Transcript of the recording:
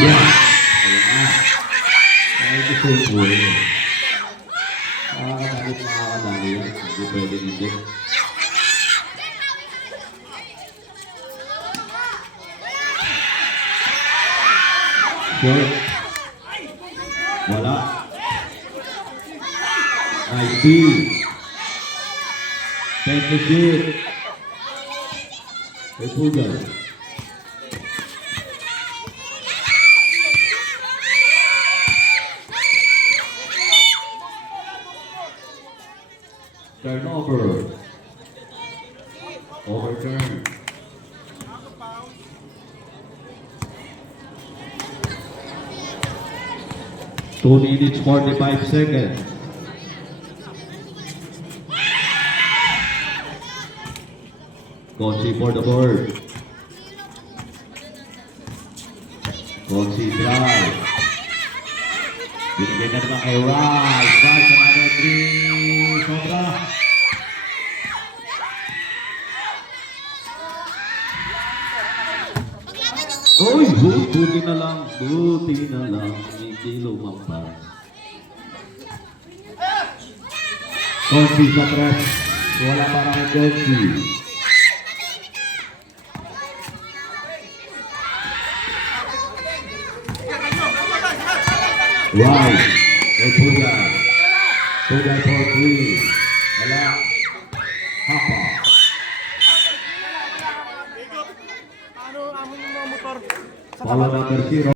Yeah. Ayan na. Kahit ito yung buhay. Makakadali yan. Hindi pwede hindi. Short. Wala. ID. Technique. Repugan. Turnover. Overturn. Two minutes 45 seconds. Konsi for the board. Konsi drive. Binigyan na naman kay Rice. Rice ang ano, 3. Sobra. Uy, buti na lang. Buti na lang. Hindi lumampas. Konsi sa trap. Wala para kay Konsi. Right. Pugan. Pugan for 3. Wala. Hapa. Follow number 0.